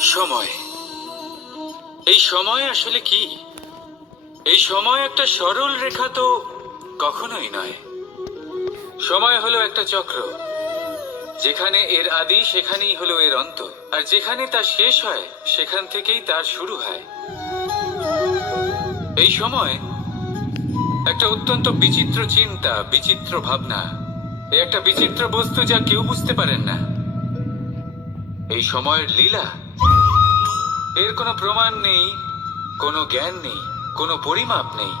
সময়। এই সময় আসলে কি? এই সময় একটা সরল রেখা তো কখনোই নয়। সময় হলো একটা চক্র, যেখানে এর আদি সেখানেই হলো এর অন্ত, আর যেখানে তা শেষ হয় সেখান থেকেই তার শুরু হয়। এই সময় একটা অত্যন্ত বিচিত্র চিন্তা, বিচিত্র ভাবনা, একটা বিচিত্র বস্তু যা কেউ বুঝতে পারেন না। এই সময়ের লীলা, এর কোনো প্রমাণ নেই, কোনো জ্ঞান নেই, কোনো পরিমাপ নেই।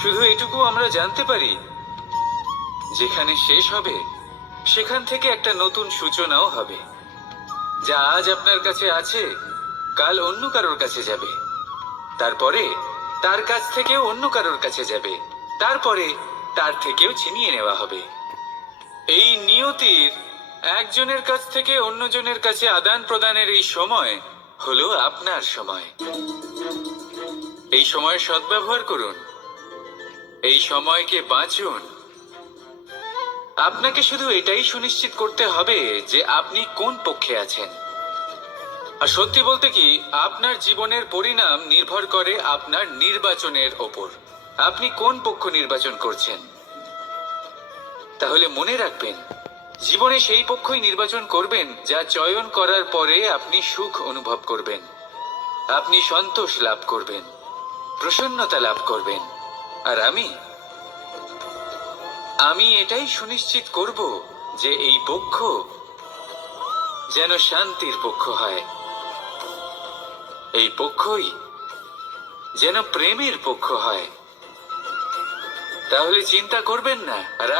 শুধু এটুকু আমরা জানতে পারি, যেখানে শেষ হবে সেখান থেকে একটা নতুন সূচনাও হবে। যা আজ আপনার কাছে আছে, কাল অন্য কারোর কাছে যাবে, তারপরে তার কাছ থেকেও অন্য কারোর কাছে যাবে, তারপরে তার থেকেও ছিনিয়ে নেওয়া হবে। এই নিয়তির একজনের কাছ থেকে অন্যজনের কাছে আদান প্রদানের এই সময় হলো আপনার সময়। এই সময়ের সদ্ব্যবহার করুন, এই সময়কে বাঁচুন। আপনাকে শুধু এটাই সুনিশ্চিত করতে হবে যে আপনি কোন পক্ষে আছেন। আর সত্যি বলতে কি, আপনার জীবনের পরিণাম নির্ভর করে আপনার নির্বাচনের ওপর। আপনি কোন পক্ষ নির্বাচন করছেন। তাহলে মনে রাখবেন, জীবনে সেই পক্ষই নির্বাচন করবেন যা চয়ন করার পরে আপনি সুখ অনুভব করবেন, আপনি সন্তোষ লাভ করবেন, প্রসন্নতা লাভ করবেন। আর আমি এটাই সুনিশ্চিত করব যে এই পক্ষ যেন শান্তির পক্ষ হয়, এই পক্ষই যেন প্রেমের পক্ষ হয়। তাহলে চিন্তা করবেন না। আর